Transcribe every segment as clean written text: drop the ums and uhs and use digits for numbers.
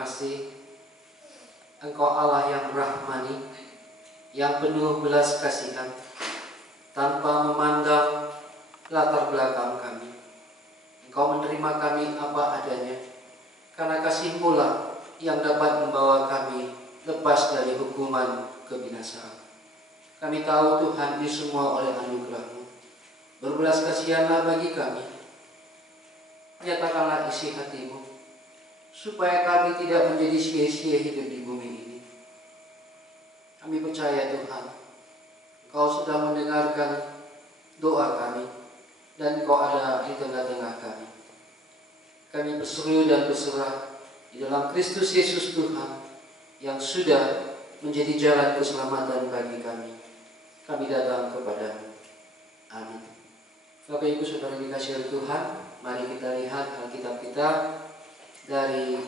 kasih. Engkau Allah yang rahmani, yang penuh belas kasihan, tanpa memandang latar belakang kami. Engkau menerima kami apa adanya, karena kasih-Mu lah yang dapat membawa kami lepas dari hukuman kebinasaan. Kami tahu Tuhan ini semua oleh anugerah-Mu. Berbelas kasihanlah bagi kami. Nyatakanlah isi hati-Mu, supaya kami tidak menjadi sia-sia hidup di bumi ini. Kami percaya Tuhan, Engkau sudah mendengarkan doa kami, dan Engkau ada di tengah-tengah kami. Kami berseru dan berserah di dalam Kristus Yesus Tuhan, yang sudah menjadi jalan keselamatan bagi kami. Kami datang kepada-Mu. Amin. Bapak Ibu Saudara dikasihi oleh Tuhan, mari kita lihat Alkitab kita dari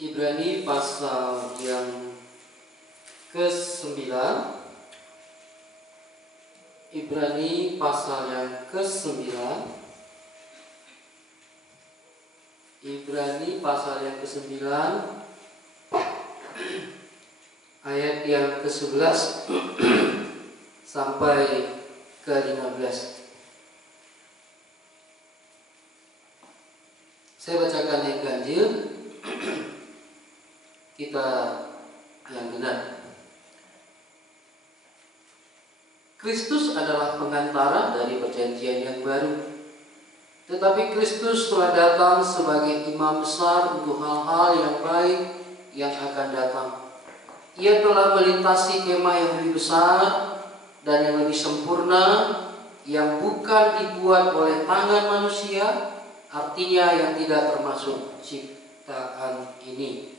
Ibrani pasal yang ke-9. Ibrani pasal yang ke-9. Ibrani pasal yang ke-9 ayat yang ke-11 sampai ke-15. Saya bacakan yang ganjil, kita yang benar. Kristus adalah pengantara dari perjanjian yang baru, tetapi Kristus telah datang sebagai imam besar untuk hal-hal yang baik yang akan datang. Ia telah melintasi kemah yang lebih besar dan yang lebih sempurna, yang bukan dibuat oleh tangan manusia, artinya yang tidak termasuk ciptaan ini.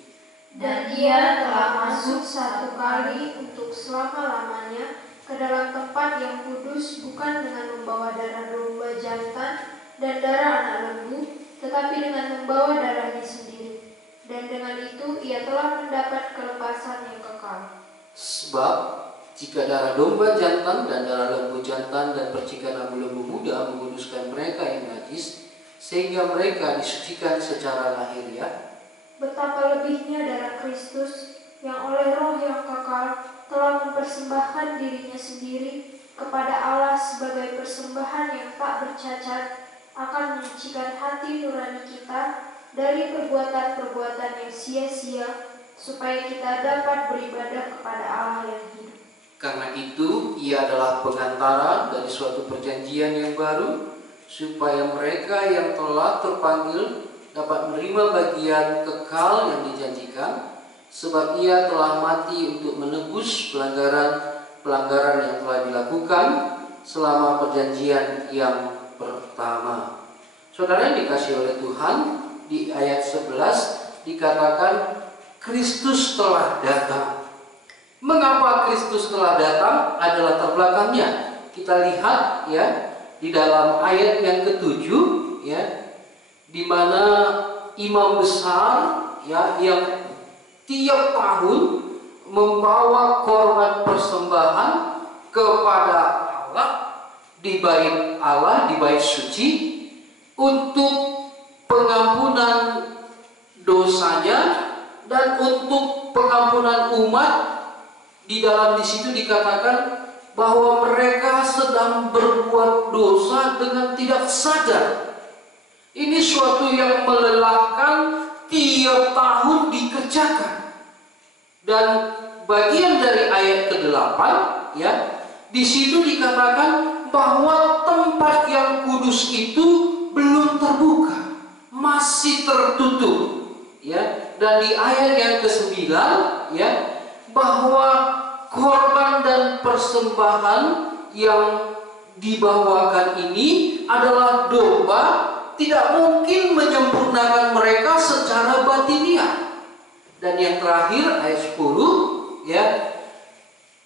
Dan Ia telah masuk satu kali untuk selama-lamanya ke dalam tempat yang kudus, bukan dengan membawa darah domba jantan dan darah anak lembu, tetapi dengan membawa darahnya sendiri. Dan dengan itu Ia telah mendapat kelepasan yang kekal. Sebab jika darah domba jantan dan darah lembu jantan dan percikan lembu muda menguduskan mereka yang najis, sehingga mereka disucikan secara lahiriah, betapa lebihnya darah Kristus yang oleh Roh yang kekal telah mempersembahkan dirinya sendiri kepada Allah sebagai persembahan yang tak bercacat, akan menyucikan hati nurani kita dari perbuatan-perbuatan yang sia-sia, supaya kita dapat beribadah kepada Allah yang hidup. Karena itu Ia adalah pengantara dari suatu perjanjian yang baru, supaya mereka yang telah terpanggil dapat menerima bagian kekal yang dijanjikan, sebab Ia telah mati untuk menebus pelanggaran yang telah dilakukan selama perjanjian yang pertama. Saudara yang dikasihi oleh Tuhan, di ayat 11 dikatakan Kristus telah datang. Mengapa Kristus telah datang? Ada latar belakangnya. Kita lihat ya di dalam ayat yang ke-7 ya, di mana imam besar ya yang tiap tahun membawa korban persembahan kepada Allah di bait suci untuk pengampunan dosanya dan untuk pengampunan umat. Di situ dikatakan bahwa mereka sedang berbuat dosa dengan tidak sadar. Ini suatu yang melelahkan, tiap tahun dikerjakan. Dan bagian dari ayat ke-8 ya, di situ dikatakan bahwa tempat yang kudus itu belum terbuka, masih tertutup ya. Dan di ayat yang ke-9 ya, bahwa korban dan persembahan yang dibawakan ini adalah domba, tidak mungkin menyempurnakan mereka secara batiniah. Dan yang terakhir ayat 10 ya,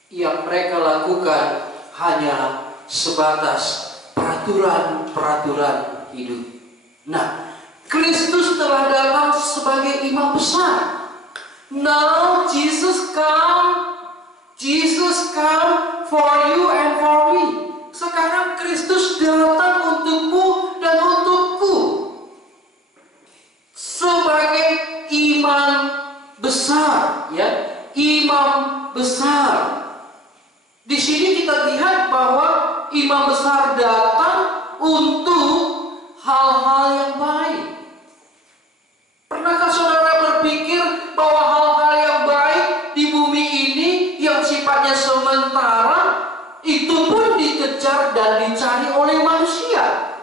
yang mereka lakukan hanya sebatas peraturan hidup. Nah, Kristus telah datang sebagai imam besar. Now Jesus come for you and for me. Sekarang Kristus imam besar datang untuk hal-hal yang baik. Pernahkah saudara berpikir bahwa hal-hal yang baik di bumi ini yang sifatnya sementara itu pun dikejar dan dicari oleh manusia?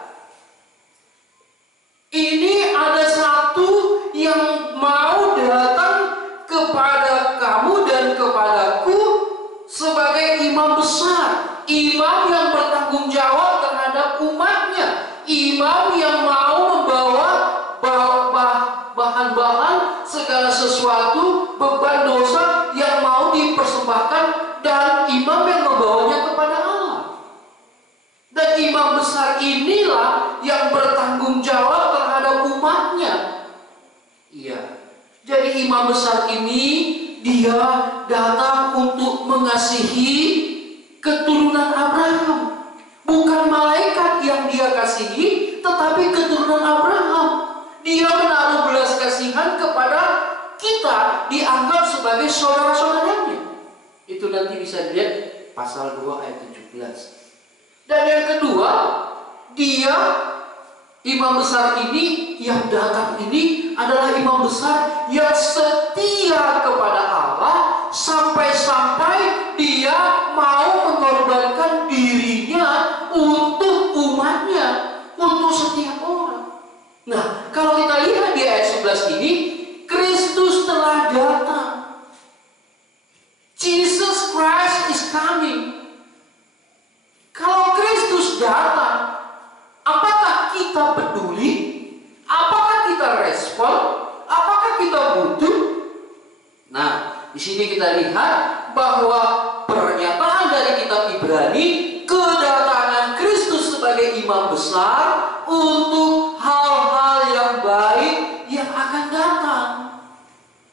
Ini ada satu yang mau datang kepada kamu dan kepadaku sebagai imam besar, imam yang bertanggung jawab terhadap umatnya, imam yang mau membawa bahan-bahan segala sesuatu, beban dosa yang mau dipersembahkan, dan imam yang membawanya kepada Allah. Dan imam besar inilah yang bertanggung jawab terhadap umatnya. Iya. Jadi imam besar ini dia datang untuk mengasihi keturunan Abraham. Bukan malaikat yang dia kasihi, tetapi keturunan Abraham. Dia menaruh belas kasihan kepada kita, dianggap sebagai saudara-saudaranya. Itu nanti bisa dilihat pasal 2 ayat 17. Dan yang kedua, dia imam besar ini yang datang ini adalah imam besar yang setia kepada Allah sampai-sampai dia mau mengorbankan dirinya untuk umatnya, untuk setiap orang. Nah, kalau kita lihat di ayat 11 ini, Kristus telah datang. Jesus Christ is coming. Kalau Kristus datang, apakah kita peduli? Apakah kita respon? Apakah kita butuh? Nah, di sini kita lihat bahwa pernyataan dari kitab Ibrani, kedatangan Kristus sebagai imam besar untuk hal-hal yang baik yang akan datang.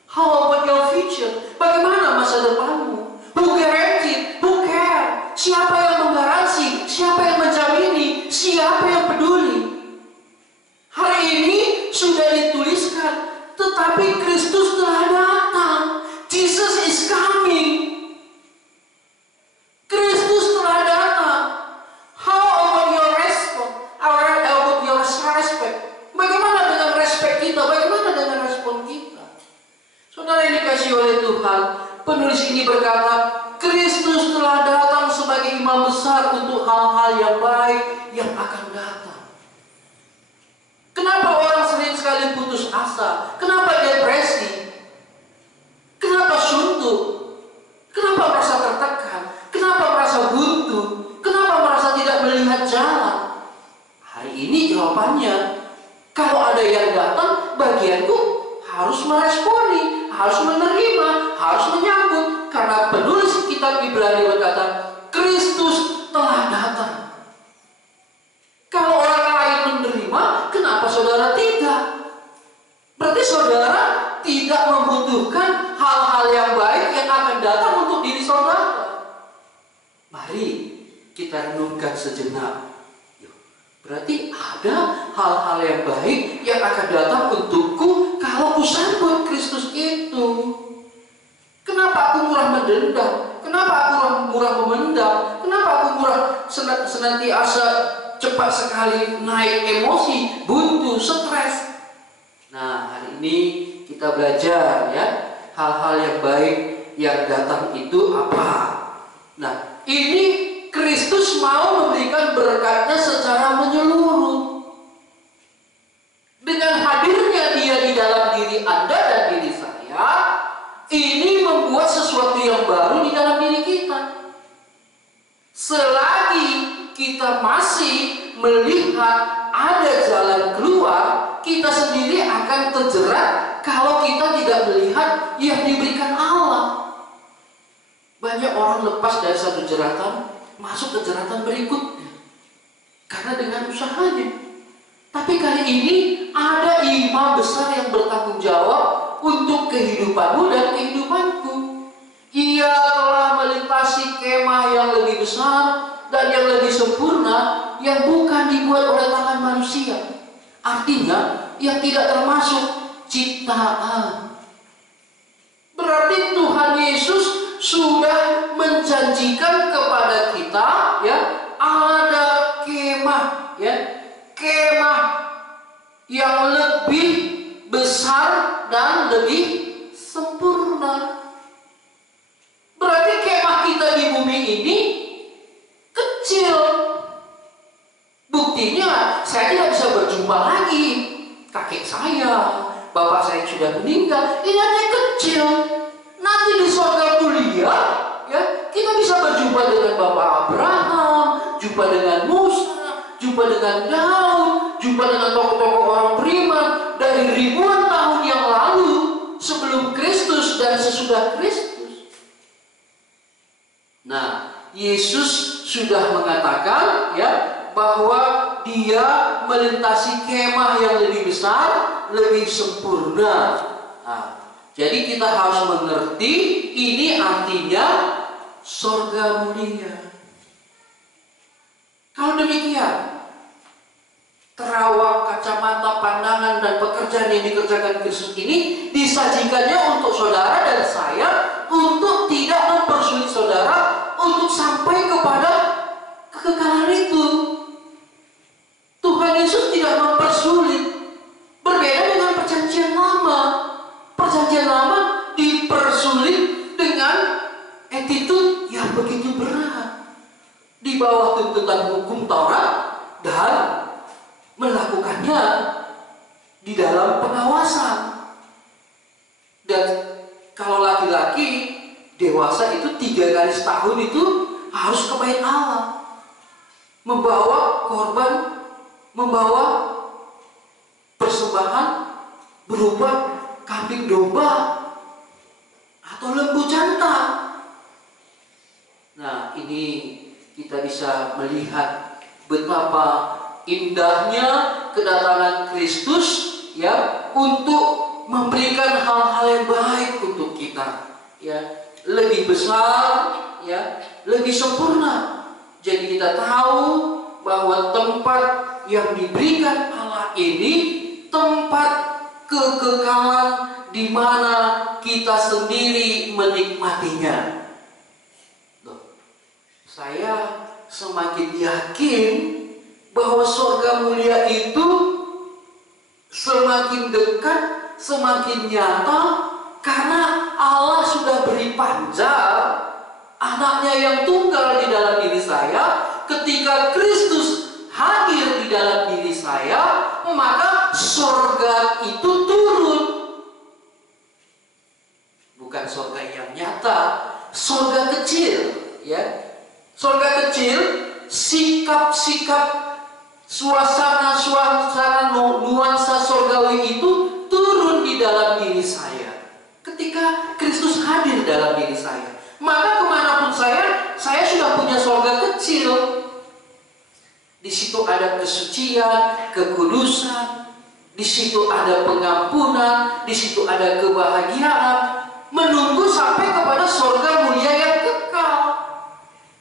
How about your future? Bagaimana masa depanmu? Who guaranteed? Who care? Siapa yang menggaransi? Siapa yang menjamini? Siapa yang peduli? Hari ini sudah dituliskan, tetapi Kristus telah datang. Jesus is coming. Kristus telah datang. How about your respect? About your respect? Bagaimana dengan respect kita? Bagaimana dengan respon kita? Saudara yang dikasihi oleh Tuhan, penulis ini berkata, Kristus telah datang sebagai imam besar untuk hal-hal yang baik yang akan datang. Kenapa orang sering sekali putus asa? Kenapa depresi? Kenapa suntuk? Kenapa merasa tertekan? Kenapa merasa buntu? Kenapa merasa tidak melihat jalan? Hari ini jawabannya, kalau ada yang datang, bagianku harus meresponi, harus menerima, harus menyambut. Karena penulis kitab Ibrani berkata, Kristus telah datang. Kalau orang lain menerima, kenapa saudara tidak? Berarti saudara tidak membutuhkan hal-hal yang baik yang akan datang untuk diri saudara. Mari kita renungkan sejenak. Berarti ada hal-hal yang baik yang akan datang untukku kalau ku sambut Kristus itu. Kenapa aku murah mendendam? Kenapa aku murah memendam? Kenapa aku murah senantiasa cepat sekali naik emosi, buntu, stres? Nah, hari ini kita belajar ya, hal-hal yang baik yang datang itu apa? Nah, ini Kristus mau memberikan berkatnya secara menyeluruh. Dengan hadirnya Dia di dalam diri Anda dan diri saya, ini membuat sesuatu yang baru di dalam diri kita. Selagi kita masih melihat ada jalan keluar, kita sendiri akan terjerat kalau kita tidak melihat yang diberikan Allah. Banyak orang lepas dari satu jeratan, masuk ke jeratan berikutnya karena dengan usahanya. Tapi kali ini ada imam besar yang bertanggung jawab untuk kehidupanmu dan kehidupanku. Ia telah melintasi kemah yang lebih besar dan yang lebih sempurna, yang bukan dibuat oleh tangan manusia. Artinya yang tidak termasuk ciptaan. Berarti Tuhan Yesus sudah menjanjikan kepada kita ya, ada buktinya saya tidak bisa berjumpa lagi. Kakek saya, bapak saya sudah meninggal. Ini anak kecil. Nanti di surga mulia, ya, kita bisa berjumpa dengan Bapak Abraham, jumpa dengan Musa, jumpa dengan Daud, jumpa dengan tokoh-tokoh orang beriman dari ribuan tahun yang lalu, sebelum Kristus dan sesudah Kristus. Nah, Yesus sudah mengatakan, ya, bahwa Dia melintasi kemah yang lebih besar, lebih sempurna. Nah, jadi kita harus mengerti ini artinya surga mulia. Kalau demikian, terawak, kacamata, pandangan, dan pekerjaan yang dikerjakan Kristus ini disajikannya untuk saudara dan saya untuk tidak mempersulit saudara untuk sampai kepada kekekalan itu. Tuhan Yesus tidak mempersulit. Berbeda dengan perjanjian lama. Perjanjian lama dipersulit dengan attitude yang begitu berat. Di bawah tuntutan hukum Taurat dan melakukannya di dalam pengawasan. Dan kalau laki-laki dewasa itu 3 kali setahun itu harus ke bait Allah, membawa korban, membawa persembahan berupa kambing domba atau lembu jantan. Nah, ini kita bisa melihat betapa indahnya kedatangan Kristus, ya, untuk memberikan hal-hal yang baik untuk kita, ya, lebih besar, ya, lebih sempurna. Jadi kita tahu bahwa tempat yang diberikan Allah ini tempat kekekalan di mana kita sendiri menikmatinya. Loh, saya semakin yakin bahwa surga mulia itu semakin dekat, semakin nyata, karena Allah sudah beri panjar anaknya yang tunggal di dalam diri saya. Ketika Kristus hadir di dalam diri saya, maka surga itu turun. Bukan surga yang nyata, surga kecil, ya. Surga kecil, sikap-sikap, suasana nuansa surgawi itu turun di dalam diri saya ketika Kristus hadir dalam diri saya. Maka kemanapun saya sudah punya surga kecil. Di situ ada kesucian, kekudusan, di situ ada pengampunan, di situ ada kebahagiaan, menunggu sampai kepada surga mulia yang kekal.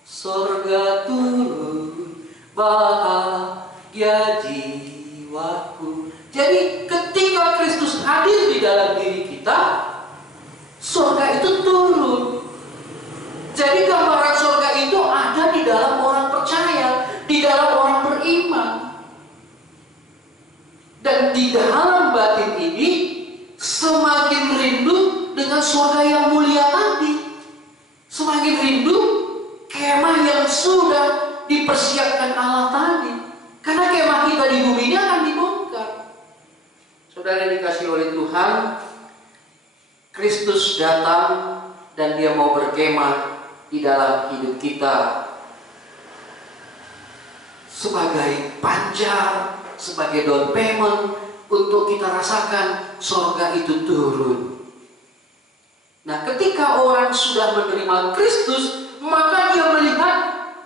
Surga turun, bahagia jiwaku. Jadi ketika Kristus hadir di dalam diri kita, surga itu turun. Jadi gambaran surga itu ada di dalam orang percaya, di dalam orang beriman. Dan di dalam batin ini semakin rindu dengan surga yang mulia tadi. Semakin rindu kemah yang sudah dipersiapkan Allah tadi. Karena kemah kita di bumi ini akan dibongkar. Saudara yang dikasihi oleh Tuhan, Kristus datang dan Dia mau berkemah di dalam hidup kita sebagai panjar, sebagai down payment untuk kita rasakan surga itu turun. Nah, ketika orang sudah menerima Kristus, maka dia melihat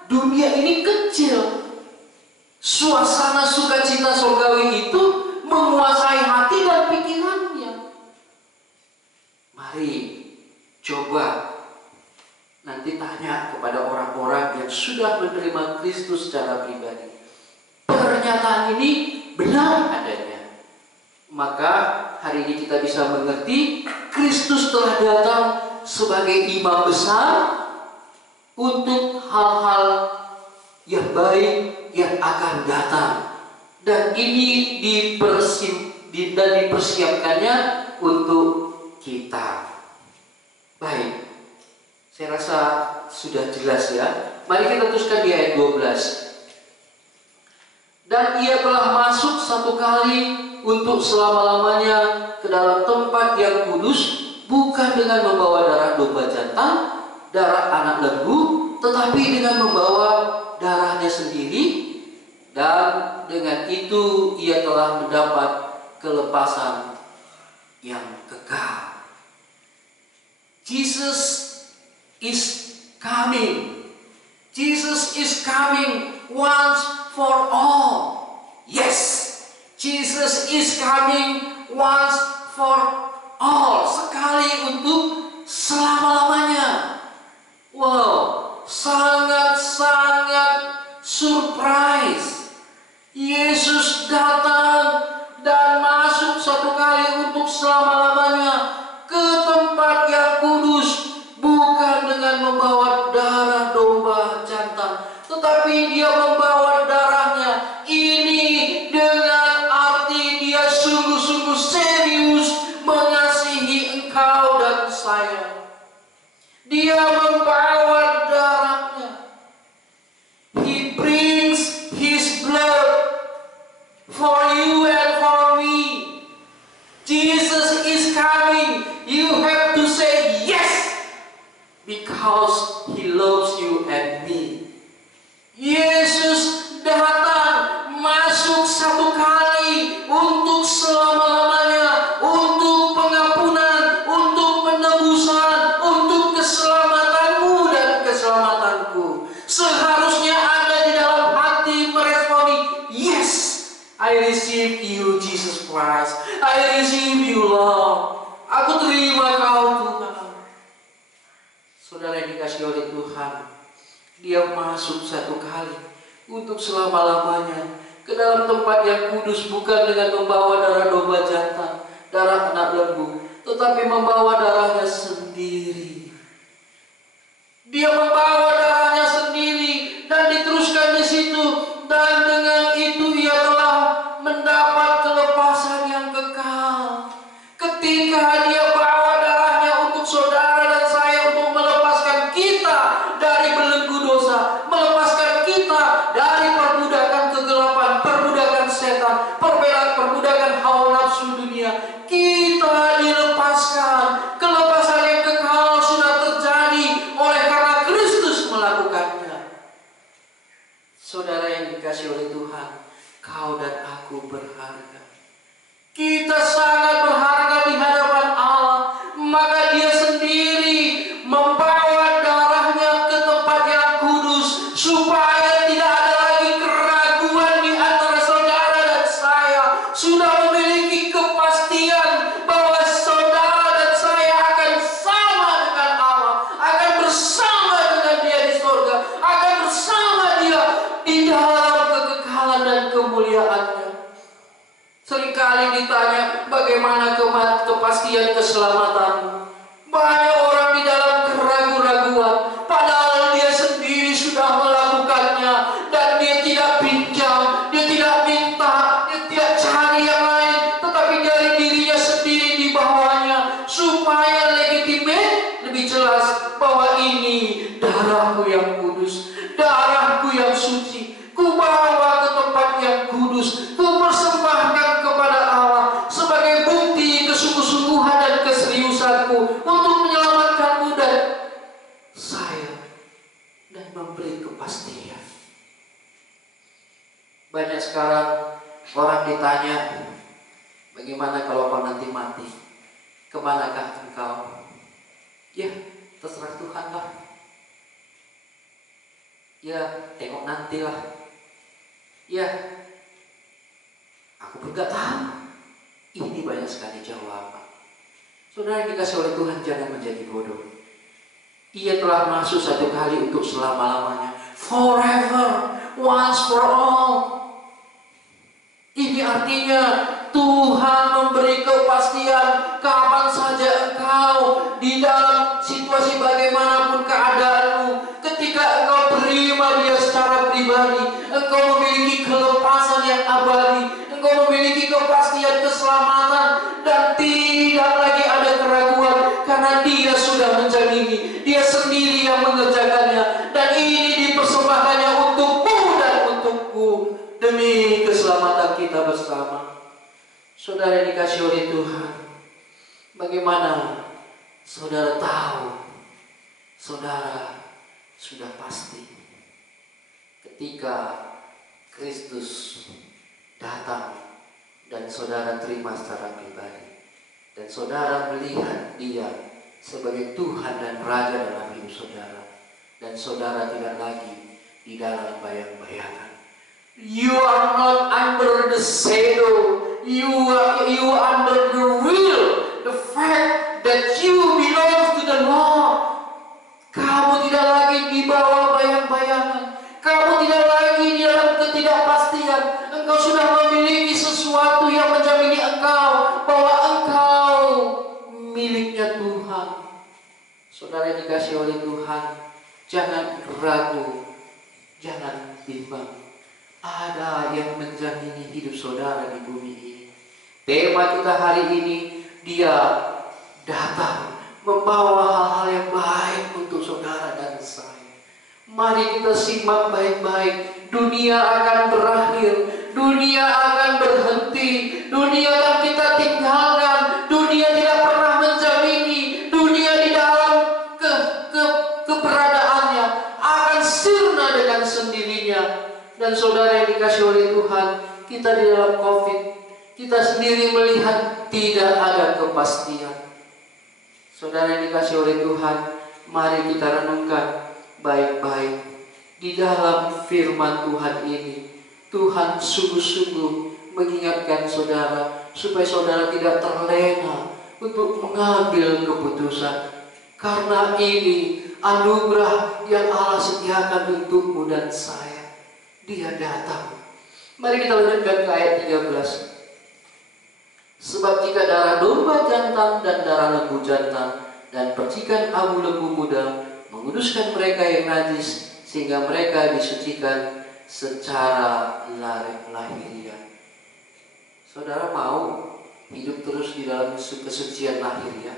dunia ini kecil. Suasana sukacita surgawi itu menguasai hati dan pikirannya. Mari coba nanti tanya kepada orang-orang yang sudah menerima Kristus secara pribadi. Pernyataan ini benar adanya. Maka hari ini kita bisa mengerti Kristus telah datang sebagai imam besar untuk hal-hal yang baik yang akan datang. Dan ini dipersiapkannya untuk kita. Baik, saya rasa sudah jelas ya. Mari kita teruskan di ayat 12. Dan ia telah masuk satu kali untuk selama-lamanya ke dalam tempat yang kudus, bukan dengan membawa darah domba jantan, darah anak lembu, tetapi dengan membawa darahnya sendiri. Dan dengan itu ia telah mendapat kelepasan yang kekal. Jesus is coming. Jesus is coming once for all. Yes, Jesus is coming once for all. Sekali untuk selama-lamanya. Wow, sangat-sangat surprise. Yesus datang dan masuk satu kali untuk selama-lamanya ke tempat yang kudus, bukan dengan membawa darah domba jantan, tetapi dia membawa darahnya. Ini dengan arti dia sungguh-sungguh serius mengasihi engkau dan saya. Dia membawa darahnya. He brings his blood for you and for me. Jesus is coming. You have to say yes, because he loves you and me. Yesus datang masuk satu kali untuk selama-lamanya, untuk pengampunan, untuk penebusan, untuk keselamatanmu dan keselamatanku. Seharusnya ada di dalam hati meresponi, yes, I receive you Jesus Christ, I receive you Lord. Aku terima kau Tuhan. Saudara yang dikasihi oleh Tuhan, dia masuk satu kali untuk selama-lamanya ke dalam tempat yang kudus, bukan dengan membawa darah domba jantan, darah anak lembu, tetapi membawa darahnya sendiri. Dia membawa darahnya sendiri dan diteruskan di situ, dan dengan itu ia telah mendapat kelepasan yang kekal. Ketika dia bawa darahnya untuk saudara dan saya, untuk melepaskan kita dari belenggu dosa, melepaskan kita dari perbudakan kegelapan, perbudakan setan, perbudakan hawa nafsu dunia, kita dilepaskan. Kelepasan yang kekal sudah terjadi oleh karena Kristus melakukannya. Saudara yang dikasihi oleh Tuhan, kau dan aku berharga. Kita sangat berharga di hadapan Allah. Maka dia sendiri membawa darahnya ke tempat yang kudus, supaya tidak ada lagi keraguan di antara saudara dan saya. Sudah memiliki kepastian bahwa saudara dan saya akan sama dengan Allah, akan bersama dengan dia di surga, akan bersama dia di dalam kekekalan dan kemuliaannya. Seringkali ditanya, bagaimana kepastian keselamatanmu? Banyak orang di dalam keraguan-raguan, padahal dia sendiri sudah melakukannya, dan dia tidak pinjam, dia tidak minta, dia tidak cari yang lain, tetapi dari dirinya sendiri dibawanya, supaya legitimate, lebih jelas bahwa ini darahku yang kudus, darahku yang suci. Ku bawa ke tempat yang kudus, ku persembahkan kepada Allah sebagai bukti kesungguh-sungguhan dan keseriusanku untuk menyelamatkanmu dan saya, dan memberi kepastian. Banyak sekarang orang ditanya, bagaimana kalau kau nanti mati? Kemanakah engkau? Ya, terserah Tuhan lah. Ya, tengok nantilah. Ya, aku pun gak tahu. Ini banyak sekali jawaban. Saudara yang dikasihi oleh Tuhan, jangan menjadi bodoh. Ia telah masuk satu kali untuk selama-lamanya, forever, once for all. Ini artinya Tuhan memberi kepastian kapan saja engkau, di dalam situasi bagaimanapun keadaanmu, ketika engkau terima dia secara pribadi, engkau memiliki kelepasan yang abadi, engkau memiliki kepastian keselamatan, dan tidak lagi ada keraguan, karena dia sudah menjamini, dia sendiri yang mengerjakannya, dan ini dipersembahkannya untukmu dan untukku. demi keselamatan kita bersama. Saudara yang dikasihi oleh Tuhan, bagaimana saudara tahu saudara sudah pasti ketika Kristus datang dan saudara terima secara pribadi, dan saudara melihat Dia sebagai Tuhan dan Raja dalam hidup saudara, dan saudara tidak lagi di dalam bayang-bayangan. You are not under the shadow. You are under the will, the fact that you belong to the Lord. Kamu tidak lagi di bawah bayang-bayangan. Kamu tidak lagi di dalam ketidakpastian. Engkau sudah memiliki sesuatu yang menjamini engkau bahwa engkau miliknya Tuhan. Saudara yang dikasihi oleh Tuhan, jangan ragu, jangan bimbang. Ada yang menjamini hidup saudara di bumi ini. Tema kita hari ini, Dia datang membawa hal-hal yang baik untuk saudara dan saya. Mari kita simak baik-baik. Dunia akan berakhir, dunia akan berhenti, dunia akan kita tinggalkan. Dunia tidak pernah menjamini, dunia di dalam keberadaannya akan sirna dengan sendirinya. Dan saudara yang dikasihi oleh Tuhan, kita di dalam COVID, kita sendiri melihat tidak ada kepastian. Saudara yang dikasihi oleh Tuhan, mari kita renungkan baik-baik. Di dalam firman Tuhan ini, Tuhan sungguh-sungguh mengingatkan saudara supaya saudara tidak terlena untuk mengambil keputusan. Karena ini anugerah yang Allah sediakan untukmu dan saya. Dia datang. Mari kita lanjutkan ke ayat 13. Sebab jika darah domba jantan dan darah lembu jantan dan percikan abu lembu muda menguduskan mereka yang najis, sehingga mereka disucikan secara lahiriah. Saudara mau hidup terus di dalam kesucian lahiriah,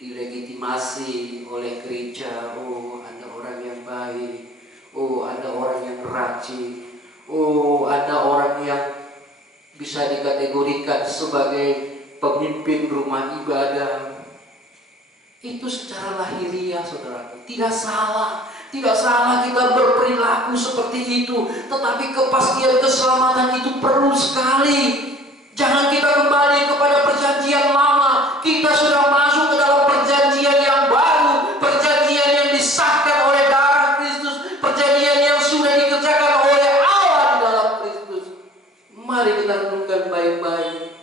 dilegitimasi oleh gereja? Oh, ada orang yang baik. Oh, ada orang yang rajin. Oh, ada orang yang bisa dikategorikan sebagai pemimpin rumah ibadah. Itu secara lahiriah, saudaraku. Tidak salah. Tidak salah kita berperilaku seperti itu. Tetapi kepastian keselamatan itu perlu sekali. Jangan kita kembali kepada perjanjian lama. Kita sudah masuk ke dalam perjanjian yang baru. Perjanjian yang disahkan oleh darah Kristus. Perjanjian yang sudah dikerjakan oleh Allah di dalam Kristus. Mari kita renungkan baik-baik.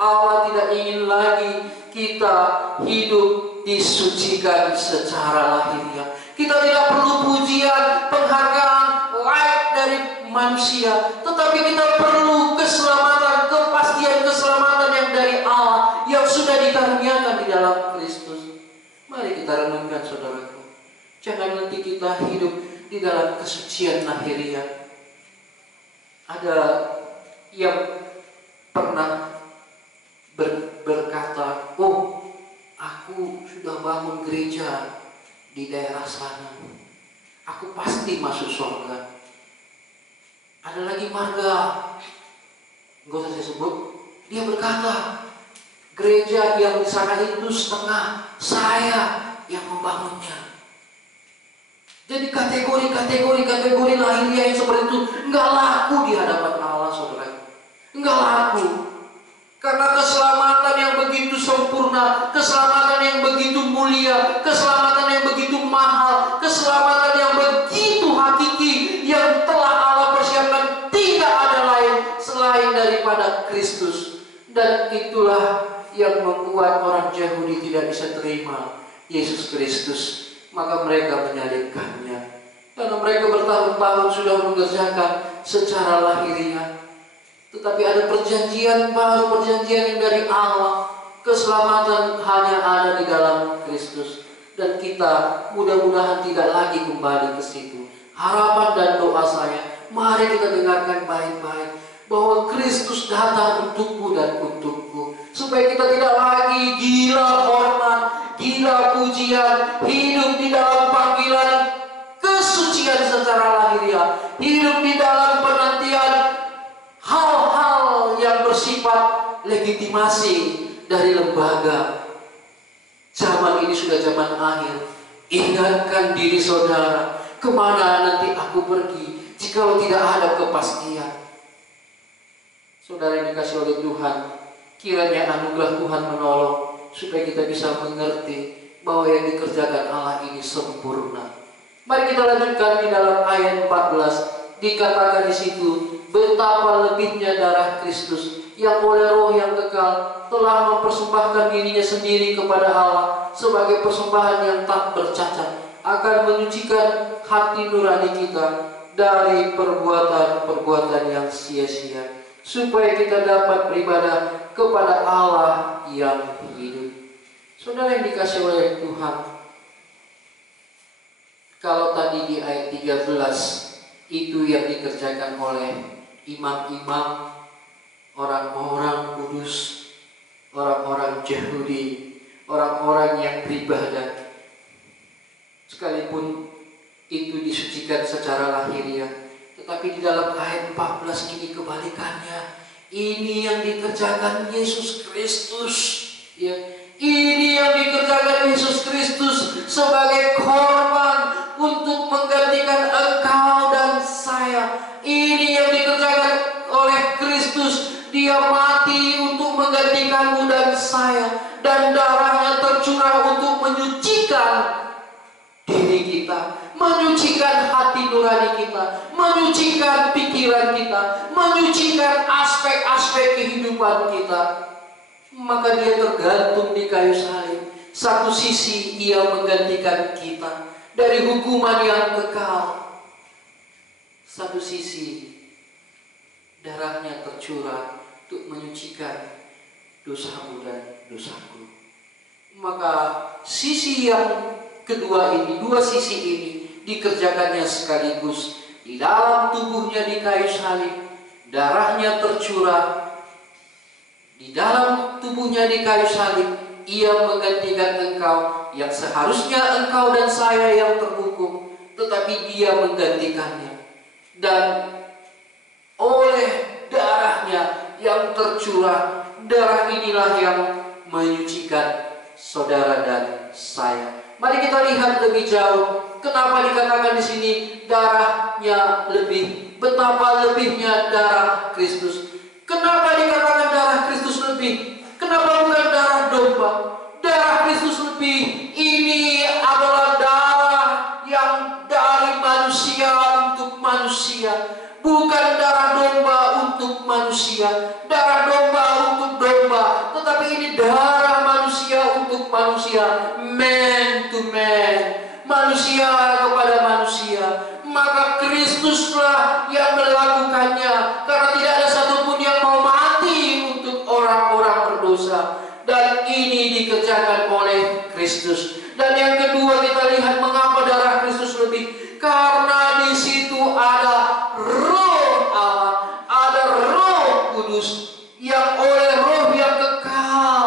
Allah tidak ingin lagi kita hidup disucikan secara lahiriah. Kita tidak perlu pujian, penghargaan, like dari manusia, tetapi kita perlu keselamatan, kepastian keselamatan yang dari Allah yang sudah dikaruniakan di dalam Kristus. Mari kita renungkan, saudaraku. Jangan nanti kita hidup di dalam kesucian lahiriah. Ada yang pernah berkata, oh, aku sudah bangun gereja di daerah sana, aku pasti masuk surga. Ada lagi marga, nggak usah saya sebut, dia berkata, gereja yang di sana itu setengah saya yang membangunnya. Jadi kategori lahiriah yang seperti itu nggak laku di hadapan Allah, saudara. Nggak laku. Karena keselamatan yang begitu sempurna, keselamatan yang begitu mulia, keselamatan yang begitu mahal, keselamatan yang begitu hakiki, yang telah Allah persiapkan, tidak ada lain selain daripada Kristus. Dan itulah yang membuat orang Yahudi tidak bisa terima Yesus Kristus. Maka mereka menyalibkannya. Karena mereka bertahun-tahun sudah mengerjakan secara lahiriah. Tetapi ada perjanjian baru, perjanjian yang dari Allah. Keselamatan hanya ada di dalam Kristus. Dan kita mudah-mudahan tidak lagi kembali ke situ. Harapan dan doa saya, mari kita dengarkan baik-baik bahwa Kristus datang untukmu dan untukku. Supaya kita tidak lagi gila hormat, gila pujian, hidup di dalam panggilan kesucian manusia secara lahiriah, hidup di dalam penantian hal-hal yang bersifat legitimasi dari lembaga. Zaman ini sudah zaman akhir. Ingatkan diri saudara, kemana nanti aku pergi jika tidak ada kepastian. Saudara yang dikasih oleh Tuhan, kiranya anugerah Tuhan menolong supaya kita bisa mengerti bahwa yang dikerjakan Allah ini sempurna. Mari kita lanjutkan di dalam ayat 14. Dikatakan di situ, betapa lebihnya darah Kristus yang oleh Roh yang kekal telah mempersembahkan dirinya sendiri kepada Allah sebagai persembahan yang tak bercacat, akan menyucikan hati nurani kita dari perbuatan-perbuatan yang sia-sia, supaya kita dapat beribadah kepada Allah yang hidup. Saudara yang dikasih oleh Tuhan, kalau tadi di ayat 13 itu yang dikerjakan oleh imam-imam, orang-orang kudus, orang-orang Yahudi, orang-orang yang beribadah, sekalipun itu disucikan secara lahiriah, tetapi di dalam ayat 14 ini kebalikannya. Ini yang dikerjakan Yesus Kristus, ya. Ini yang dikerjakan Yesus Kristus sebagai korban untuk menggantikan engkau dan saya. Ini yang dikerjakan oleh Kristus. Dia mati untuk menggantikanmu dan saya, dan darahnya tercurah untuk menyucikan diri kita, menyucikan hati nurani kita, menyucikan pikiran kita, menyucikan aspek-aspek kehidupan kita. Maka dia tergantung di kayu salib. Satu sisi ia menggantikan kita dari hukuman yang kekal, satu sisi darahnya tercurah untuk menyucikan dosamu dan dosaku. Maka sisi yang kedua ini, dua sisi ini dikerjakannya sekaligus. Di dalam tubuhnya di kayu salib, darahnya tercurah. Di dalam tubuhnya di kayu salib, ia menggantikan engkau yang seharusnya engkau dan saya yang terhukum, tetapi dia menggantikannya. Dan oleh darahnya yang tercurah, darah inilah yang menyucikan saudara dan saya. Mari kita lihat lebih jauh. Kenapa dikatakan di sini darahnya lebih? Betapa lebihnya darah Kristus. Kenapa dikatakan darah Kristus lebih? Kenapa bukan darah domba? Darah Kristus lebih. Ini adalah darah yang dari manusia untuk manusia, bukan darah domba untuk manusia, darah domba untuk domba, tetapi ini darah manusia untuk manusia, man to man, manusia kepada manusia. Maka Kristuslah yang melakukannya, karena tidak ada satupun yang mau mati untuk orang-orang berdosa, dan ini dikerjakan oleh Kristus. Dan yang kedua, kita lihat mengapa darah Kristus lebih, karena di situ ada Roh Allah, ada Roh Kudus yang oleh Roh yang kekal.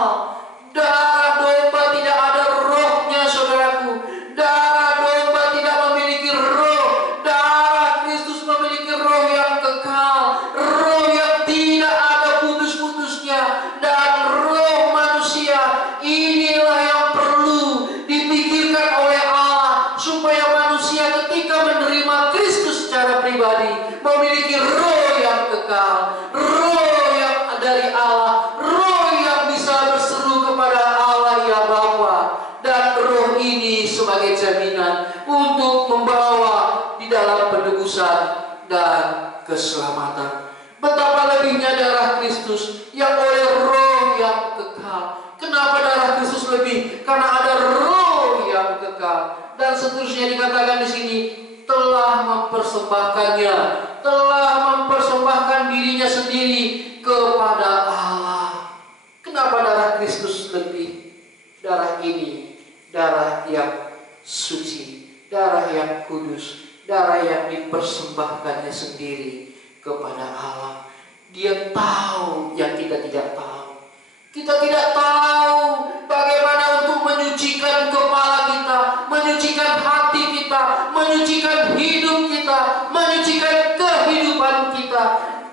Darah domba tidak ada rohnya, saudaraku. Darah domba tidak memiliki roh. Darah Kristus memiliki roh yang kekal, roh yang tidak ada putus-putusnya. Dan roh manusia inilah yang perlu dipikirkan oleh Allah, supaya manusia ketika menerima Kristus secara pribadi memiliki roh yang kekal, roh yang dari Allah, roh yang bisa berseru kepada Allah ya Bapa. Dan roh ini sebagai jaminan untuk membawa di dalam penebusan dan keselamatan. Betapa lebihnya darah Kristus yang oleh roh yang kekal. Kenapa darah Kristus lebih? Karena ada roh yang kekal. Dan seterusnya dikatakan di sini, telah mempersembahkannya, telah mempersembahkan dirinya sendiri kepada Allah. Kenapa darah Kristus lebih? Darah ini, darah yang suci, darah yang kudus, darah yang dipersembahkannya sendiri kepada Allah. Dia tahu yang kita tidak tahu. Kita tidak tahu bagaimana untuk menyucikan kepala kita, menyucikan hati kita, menyucikan hidup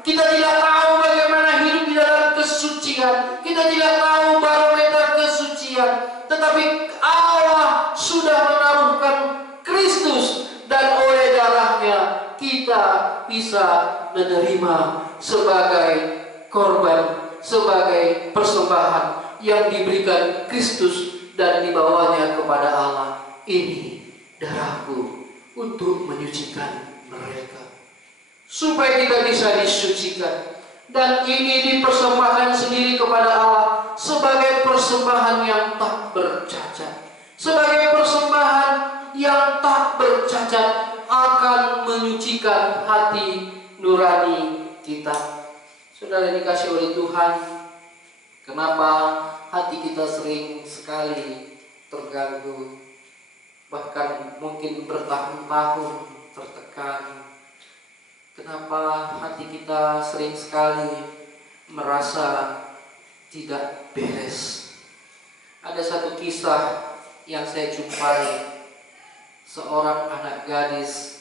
Kita tidak tahu bagaimana hidup di dalam kesucian. Kita tidak tahu barometer kesucian. Tetapi Allah sudah menaruhkan Kristus, dan oleh darahnya kita bisa menerima sebagai korban, sebagai persembahan yang diberikan Kristus dan dibawanya kepada Allah. Ini darahku untuk menyucikan mereka, supaya kita bisa disucikan. Dan ini dipersembahkan sendiri kepada Allah sebagai persembahan yang tak bercacat, sebagai persembahan yang tak bercacat, akan menyucikan hati nurani kita. Saudara dikasih oleh Tuhan, kenapa hati kita sering sekali terganggu, bahkan mungkin bertahun-tahun tertekan? Kenapa hati kita sering sekali merasa tidak beres? Ada satu kisah yang saya jumpai. Seorang anak gadis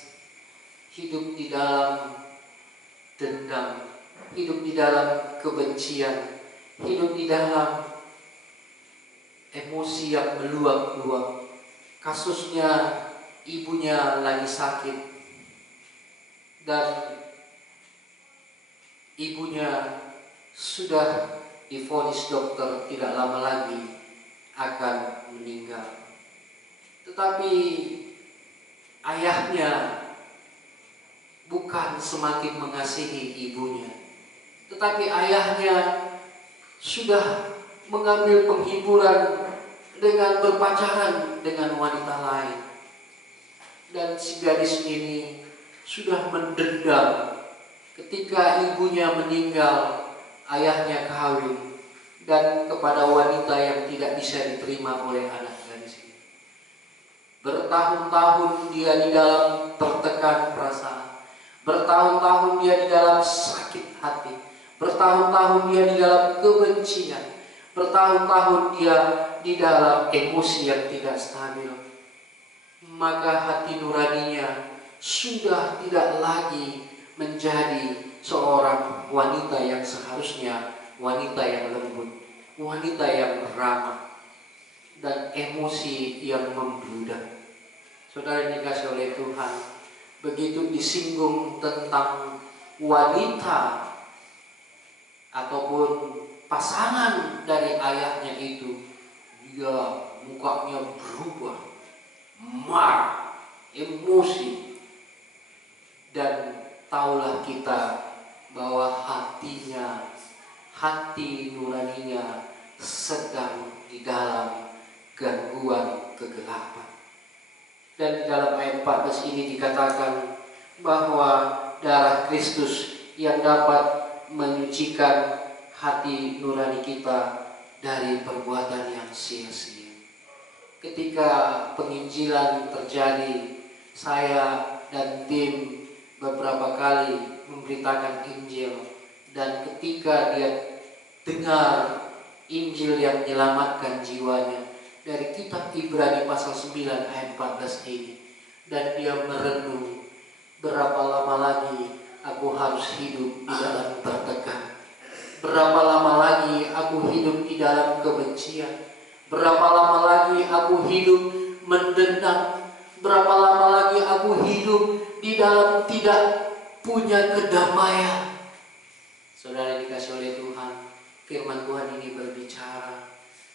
hidup di dalam dendam, hidup di dalam kebencian, hidup di dalam emosi yang meluap-luap. Kasusnya, ibunya lagi sakit, dan ibunya sudah divonis dokter tidak lama lagi akan meninggal. Tetapi ayahnya bukan semakin mengasihi ibunya, tetapi ayahnya sudah mengambil penghiburan dengan berpacaran dengan wanita lain. Dan si gadis ini sudah mendendam ketika ibunya meninggal, ayahnya kawin dan kepada wanita yang tidak bisa diterima oleh anak gadis ini. Bertahun-tahun dia di dalam tertekan perasaan, bertahun-tahun dia di dalam sakit hati, bertahun-tahun dia di dalam kebencian, bertahun-tahun dia di dalam emosi yang tidak stabil. Maka hati nuraninya sudah tidak lagi menjadi seorang wanita yang seharusnya wanita yang lembut, wanita yang ramah, dan emosi yang membludak. Saudara yang dikasihi oleh Tuhan, begitu disinggung tentang wanita ataupun pasangan dari ayahnya itu, dia mukanya berubah, marah, emosi. Dan taulah kita bahwa hati nuraninya sedang di dalam gangguan kegelapan. Dan di dalam ayat 14 ini dikatakan bahwa darah Kristus yang dapat menyucikan hati nurani kita dari perbuatan yang sia-sia. Ketika penginjilan terjadi, saya dan tim beberapa kali memberitakan Injil, dan ketika dia dengar Injil yang menyelamatkan jiwanya dari kitab Ibrani pasal 9 ayat 14 ini, dan dia merenung, berapa lama lagi aku harus hidup di dalam tertekan, berapa lama lagi aku hidup di dalam kebencian, berapa lama lagi aku hidup mendendam, berapa lama lagi aku hidup di dalam tidak punya kedamaian. Saudara dikasih oleh Tuhan, firman Tuhan ini berbicara,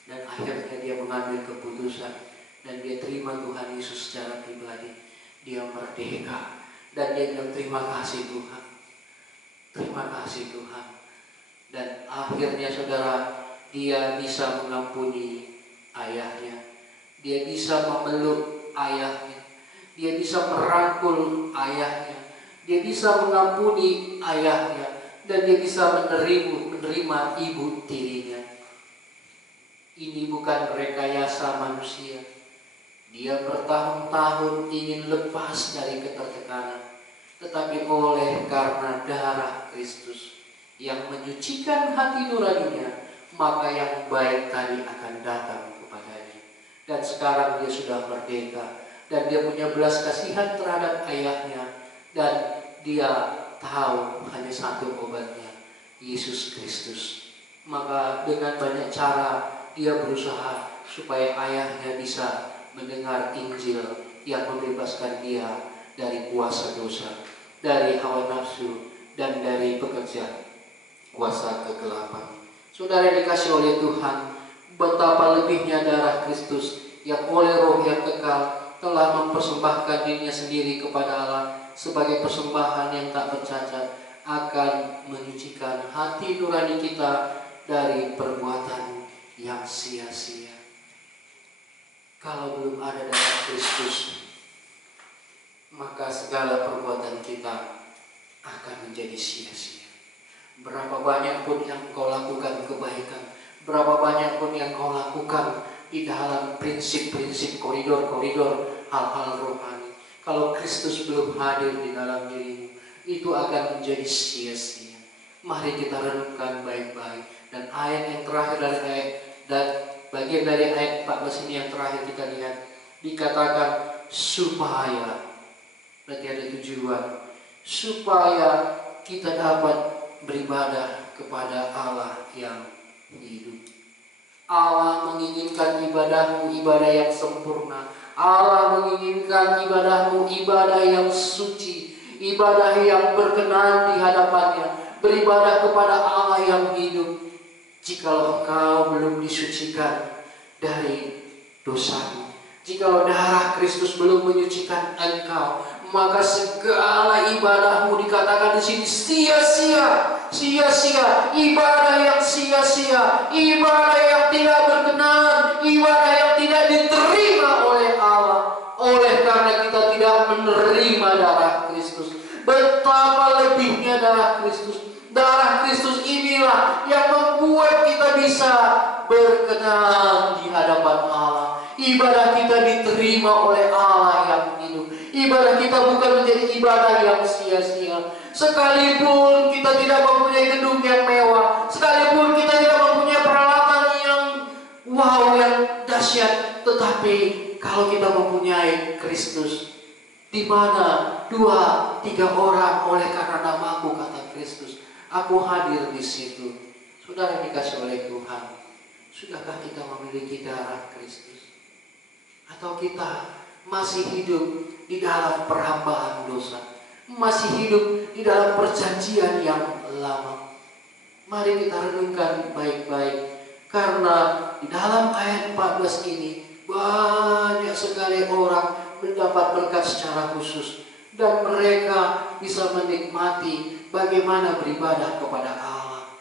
dan akhirnya dia mengambil keputusan dan dia terima Tuhan Yesus secara pribadi. Dia merdeka dan dia bilang terima kasih Tuhan, terima kasih Tuhan. Dan akhirnya saudara, dia bisa mengampuni ayahnya, dia bisa memeluk ayahnya, dia bisa merangkul ayahnya, dia bisa mengampuni ayahnya, dan dia bisa menerima ibu tirinya. Ini bukan rekayasa manusia. Dia bertahun-tahun ingin lepas dari ketertekanan, tetapi oleh karena darah Kristus yang menyucikan hati nuraninya, maka yang baik tadi akan datang kepadanya. Dan sekarang dia sudah merdeka, dan dia punya belas kasihan terhadap ayahnya, dan dia tahu hanya satu obatnya, Yesus Kristus. Maka dengan banyak cara dia berusaha supaya ayahnya bisa mendengar Injil yang membebaskan dia dari kuasa dosa, dari hawa nafsu, dan dari pekerja kuasa kegelapan. Saudara yang dikasih oleh Tuhan, betapa lebihnya darah Kristus yang oleh Roh yang kekal telah mempersembahkan dirinya sendiri kepada Allah sebagai persembahan yang tak bercacat, akan menyucikan hati nurani kita dari perbuatan yang sia-sia. Kalau belum ada darah Kristus, maka segala perbuatan kita akan menjadi sia-sia. Berapa banyak pun yang kau lakukan kebaikan, berapa banyak pun yang kau lakukan di dalam prinsip-prinsip koridor-koridor hal-hal rohani, kalau Kristus belum hadir di dalam dirimu, itu akan menjadi sia-sia. Mari kita renungkan baik-baik. Dan ayat yang terakhir dari ayat, dan bagian dari ayat 14 ini yang terakhir kita lihat, dikatakan supaya, berarti ada tujuan, supaya kita dapat beribadah kepada Allah yang hidup. Allah menginginkan ibadahmu ibadah yang sempurna. Allah menginginkan ibadahmu ibadah yang suci, ibadah yang berkenan di hadapannya, beribadah kepada Allah yang hidup. Jikalau engkau belum disucikan dari dosamu, jikalau darah Kristus belum menyucikan engkau, maka segala ibadahmu dikatakan di sini sia-sia, sia-sia, ibadah yang sia-sia, ibadah yang tidak berkenan, ibadah yang tidak diterima oleh Allah, oleh karena kita tidak menerima darah Kristus. Betapa lebihnya darah Kristus. Darah Kristus inilah yang membuat kita bisa berkenan di hadapan Allah. Ibadah kita diterima oleh Allah yang hidup. Ibadah kita bukan menjadi ibadah yang sia-sia. Sekalipun kita tidak mempunyai gedung yang mewah, sekalipun kita tidak mempunyai peralatan yang wow, yang dahsyat, tetapi kalau kita mempunyai Kristus, di mana 2-3 orang oleh karena namaku, kata Kristus, aku hadir di situ. Saudara dikasih oleh Tuhan, sudahkah kita memiliki darah Kristus? Atau kita masih hidup di dalam perhambaan dosa, masih hidup di dalam perjanjian yang lama? Mari kita renungkan baik-baik, karena di dalam ayat 14 ini banyak sekali orang mendapat berkat secara khusus, dan mereka bisa menikmati bagaimana beribadah kepada Allah,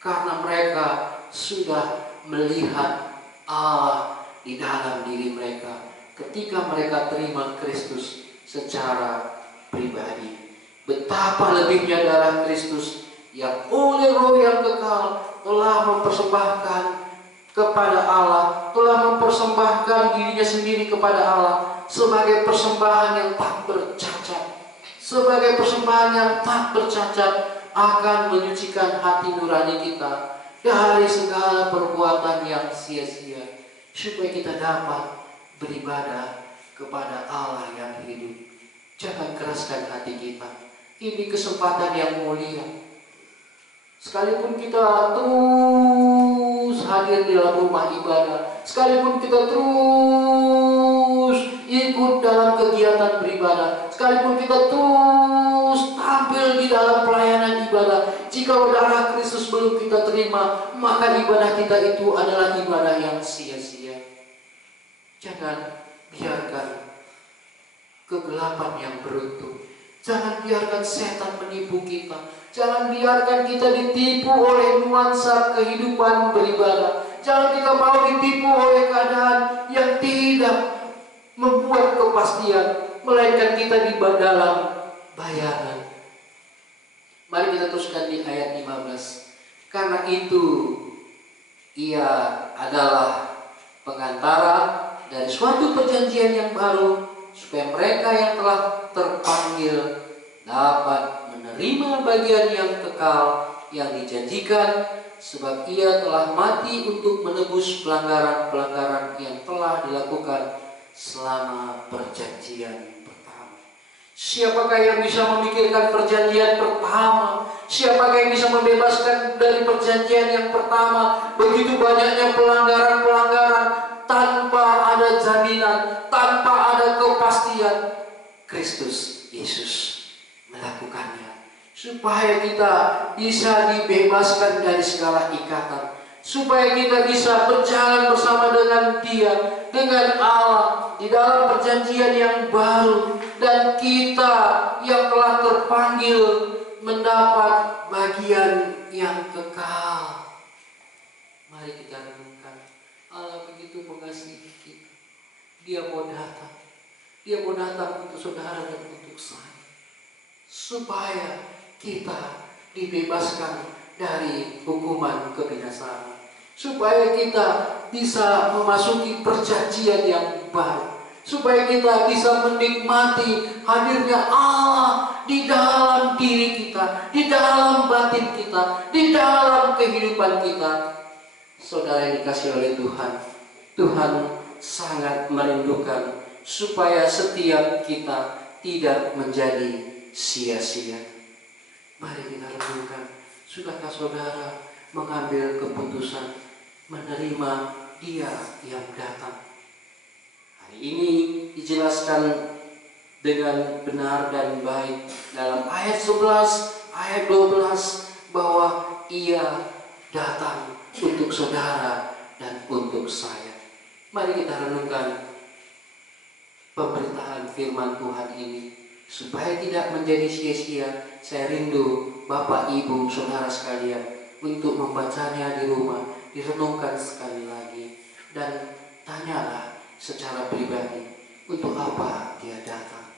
karena mereka sudah melihat Allah di dalam diri mereka ketika mereka terima Kristus secara pribadi. Betapa lebihnya darah Kristus yang oleh Roh yang kekal telah mempersembahkan kepada Allah, telah mempersembahkan dirinya sendiri kepada Allah sebagai persembahan yang tak bercacat, sebagai persembahan yang tak bercacat, akan menyucikan hati nurani kita dari segala perbuatan yang sia-sia, supaya kita dapat beribadah kepada Allah yang hidup. Jangan keraskan hati kita. Ini kesempatan yang mulia. Sekalipun kita terus hadir di dalam rumah ibadah, sekalipun kita terus ikut dalam kegiatan beribadah, sekalipun kita terus tampil di dalam pelayanan ibadah, jika darah Kristus belum kita terima, maka ibadah kita itu adalah ibadah yang sia-sia. Jangan biarkan kegelapan yang beruntung, jangan biarkan setan menipu kita, jangan biarkan kita ditipu oleh nuansa kehidupan beribadah. Jangan kita mau ditipu oleh keadaan yang tidak membuat kepastian, melainkan kita di dalam bayangan. Mari kita teruskan di ayat 15. Karena itu ia adalah pengantara dari suatu perjanjian yang baru, supaya mereka yang telah terpanggil dapat menerima bagian yang kekal yang dijanjikan, sebab ia telah mati untuk menebus pelanggaran-pelanggaran yang telah dilakukan selama perjanjian pertama. Siapakah yang bisa memikirkan perjanjian pertama? Siapakah yang bisa membebaskan dari perjanjian yang pertama? Begitu banyaknya pelanggaran-pelanggaran tanpa ada jaminan, tanpa ada kepastian. Kristus Yesus melakukannya supaya kita bisa dibebaskan dari segala ikatan, supaya kita bisa berjalan bersama dengan Dia, dengan Allah di dalam perjanjian yang baru, dan kita yang telah terpanggil mendapat bagian yang kekal. Mari kita renungkan, Allah begitu mengasihi kita. Dia mau datang. Dia mau datang untuk saudara dan untuk saya, supaya kita dibebaskan dari hukuman kebinasaan, supaya kita bisa memasuki perjanjian yang baru, supaya kita bisa menikmati hadirnya Allah di dalam diri kita, di dalam batin kita, di dalam kehidupan kita. Saudara yang dikasihi oleh Tuhan, Tuhan sangat merindukan supaya setiap kita tidak menjadi sia-sia. Mari kita renungkan, sudahkah saudara mengambil keputusan menerima Dia yang datang? Hari ini dijelaskan dengan benar dan baik dalam ayat 11, ayat 12 bahwa Ia datang untuk saudara dan untuk saya. Mari kita renungkan pemberitaan firman Tuhan ini supaya tidak menjadi sia-sia. Saya rindu Bapak, Ibu, saudara sekalian untuk membacanya di rumah, direnungkan sekali lagi, dan tanyalah secara pribadi, untuk apa Dia datang?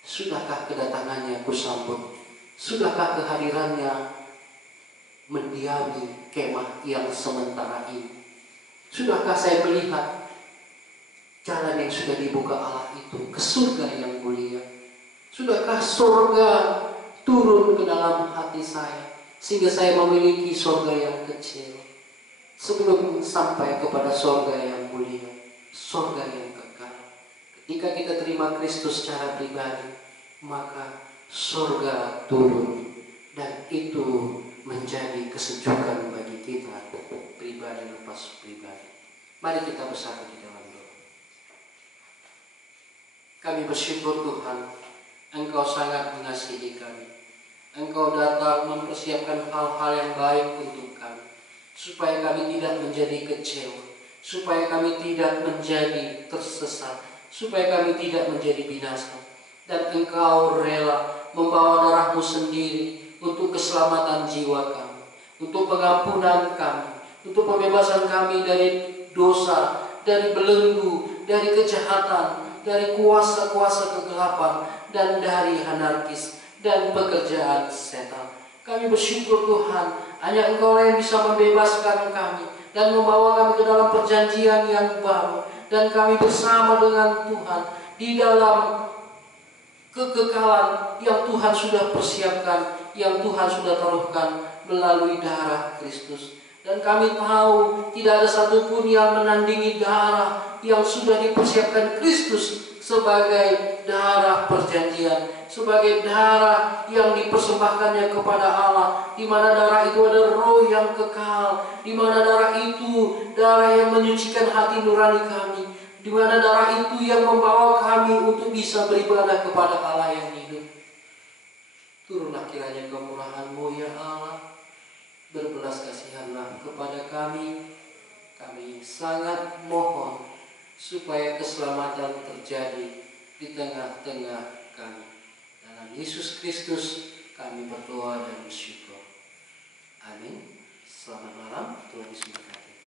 Sudahkah kedatangannya kusambut? Sudahkah kehadirannya mendiami kemah yang sementara ini? Sudahkah saya melihat jalan yang sudah dibuka Allah itu ke surga yang mulia? Sudahkah surga turun ke dalam hati saya sehingga saya memiliki surga yang kecil sebelum sampai kepada surga yang mulia, surga yang kekal? Ketika kita terima Kristus secara pribadi, maka surga turun, dan itu menjadi kesejukan bagi kita pribadi lepas pribadi. Mari kita bersatu di dalam doa. Kami bersyukur Tuhan, Engkau sangat mengasihi kami. Engkau datang mempersiapkan hal-hal yang baik untuk kami, supaya kami tidak menjadi kecewa, supaya kami tidak menjadi tersesat, supaya kami tidak menjadi binasa. Dan Engkau rela membawa darah-Mu sendiri untuk keselamatan jiwa kami, untuk pengampunan kami, untuk pembebasan kami dari dosa, dari belenggu, dari kejahatan, dari kuasa-kuasa kegelapan, dan dari anarkis dan pekerjaan setan. Kami bersyukur Tuhan, hanya Engkau yang bisa membebaskan kami dan membawa kami ke dalam perjanjian yang baru, dan kami bersama dengan Tuhan di dalam kekekalan yang Tuhan sudah persiapkan, yang Tuhan sudah taruhkan melalui darah Kristus. Dan kami tahu tidak ada satupun yang menandingi darah yang sudah dipersiapkan Kristus sebagai darah perjanjian, sebagai darah yang dipersembahkannya kepada Allah, di mana darah itu ada roh yang kekal, di mana darah itu darah yang menyucikan hati nurani kami, di mana darah itu yang membawa kami untuk bisa beribadah kepada Allah yang hidup. Turunlah kiranya kemurahan-Mu ya Allah, berbelas kasihanlah kepada kami. Kami sangat mohon supaya keselamatan terjadi di tengah-tengah kami. Dalam Yesus Kristus kami berdoa dan bersyukur. Amin. Selamat malam, Tuhan Yesus.